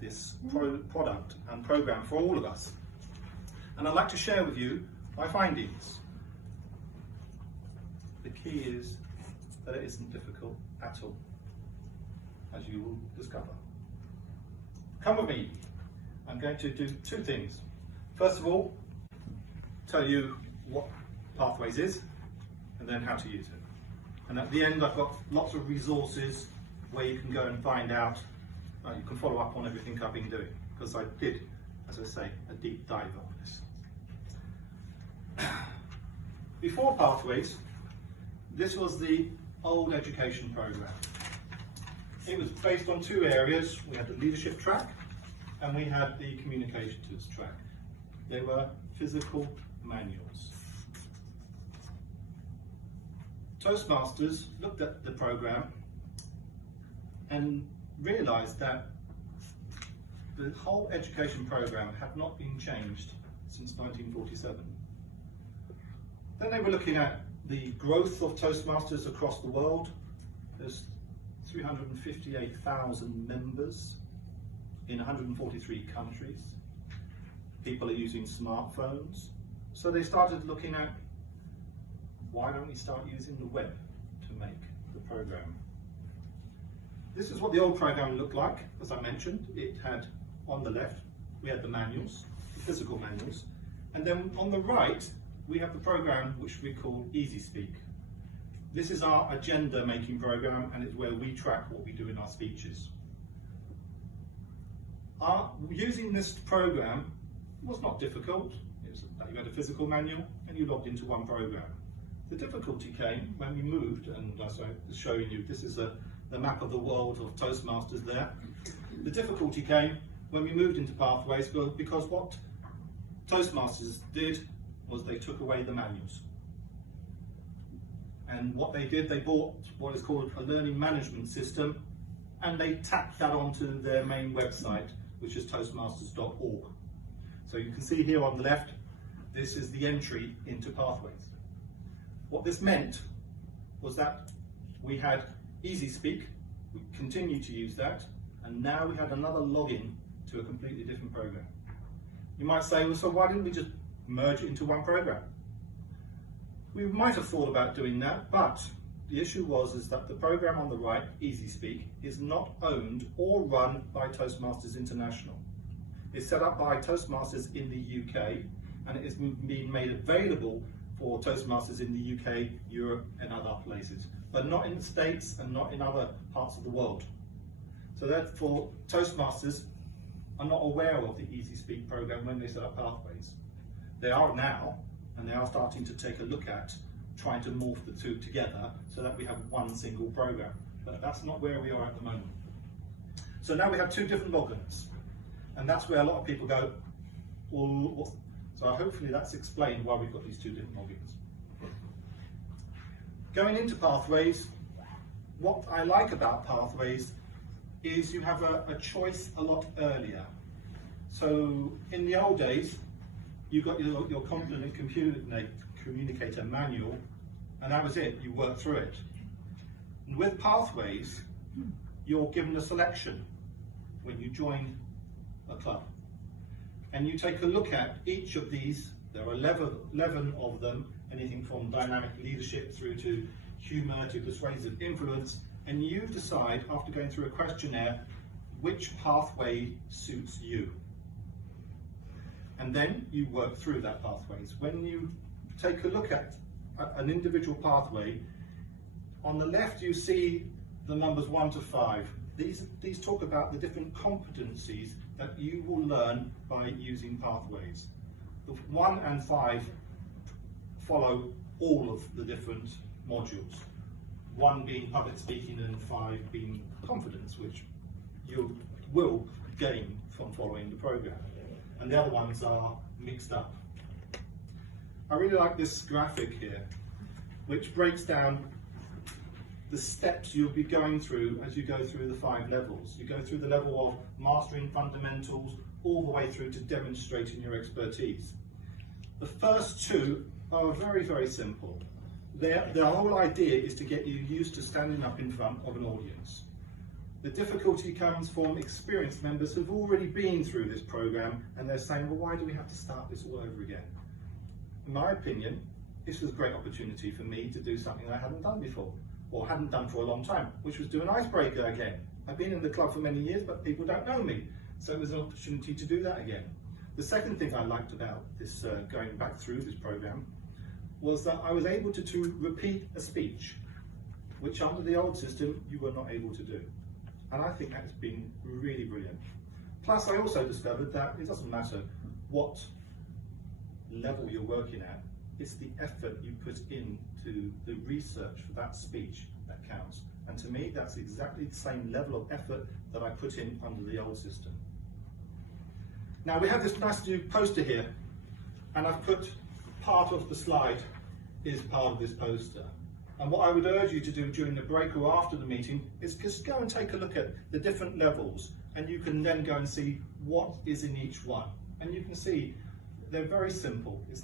this product and program for all of us. And I'd like to share with you my findings. The key is that it isn't difficult at all, as you will discover. Come with me. I'm going to do two things. First of all, tell you what Pathways is, and then how to use it. And at the end, I've got lots of resources where you can go and find out, you can follow up on everything I've been doing, because I did, as I say, a deep dive on this. Before Pathways, this was the old education program. It was based on two areas. We had the leadership track and we had the communications track. They were physical manuals. Toastmasters looked at the program and realized that the whole education program had not been changed since 1947. Then they were looking at the growth of Toastmasters across the world. There's 358,000 members in 143 countries. People are using smartphones. So they started looking at, why don't we start using the web to make the program? This is what the old program looked like. As I mentioned, it had, on the left, we had the manuals, the physical manuals, and then on the right, we have the program which we call EasySpeak. This is our agenda making program, and it's where we track what we do in our speeches. Using this program was not difficult. It was that you had a physical manual and you logged into one program. The difficulty came when we moved, and as I was showing you, this is the map of the world of Toastmasters there. The difficulty came when we moved into Pathways, because what Toastmasters did was they took away the manuals. And what they did, they bought what is called a learning management system, and they tacked that onto their main website, which is toastmasters.org. So you can see here on the left, this is the entry into Pathways. What this meant was that we had EasySpeak, we continued to use that, and now we had another login to a completely different program. You might say, well, so why didn't we just merge it into one program? We might have thought about doing that, but the issue is that the program on the right, EasySpeak, is not owned or run by Toastmasters International. It's set up by Toastmasters in the UK, and it is being made available for Toastmasters in the UK, Europe, and other places, but not in the States and not in other parts of the world. So therefore, Toastmasters are not aware of the EasySpeak program when they set up Pathways. They are now, and they are starting to take a look at trying to morph the two together so that we have one single program. But that's not where we are at the moment. So now we have two different logins, and that's where a lot of people go, well, so hopefully that's explained why we've got these two different logins. Going into Pathways, what I like about Pathways is you have a choice a lot earlier. So in the old days, you got your competent communicator manual, and that was it, you worked through it. And with Pathways, you're given a selection when you join a club. And you take a look at each of these. There are 11 of them, anything from dynamic leadership through to humour to persuasive influence, and you decide, after going through a questionnaire, which pathway suits you. And then you work through that pathways. When you take a look at an individual pathway, on the left you see the numbers 1 to 5. These talk about the different competencies that you will learn by using Pathways. The 1 and 5 follow all of the different modules. 1 being public speaking and 5 being confidence, which you will gain from following the program. And the other ones are mixed up. I really like this graphic here, which breaks down the steps you'll be going through as you go through the 5 levels. You go through the level of mastering fundamentals all the way through to demonstrating your expertise. The first 2 are very, very simple. The whole idea is to get you used to standing up in front of an audience. The difficulty comes from experienced members who've already been through this program, and they're saying, well, why do we have to start this all over again? In my opinion, this was a great opportunity for me to do something I hadn't done before, or hadn't done for a long time, which was do an icebreaker again. I've been in the club for many years, but people don't know me, so it was an opportunity to do that again. The second thing I liked about this going back through this program was that I was able to repeat a speech, which under the old system you were not able to do. And I think that's been really brilliant. Plus, I also discovered that it doesn't matter what level you're working at, it's the effort you put into the research for that speech that counts. And to me, that's exactly the same level of effort that I put in under the old system. Now, we have this nice new poster here, and I've put part of the slide is part of this poster. And what I would urge you to do during the break or after the meeting is just go and take a look at the different levels, and you can then go and see what is in each one. And you can see they're very simple. It's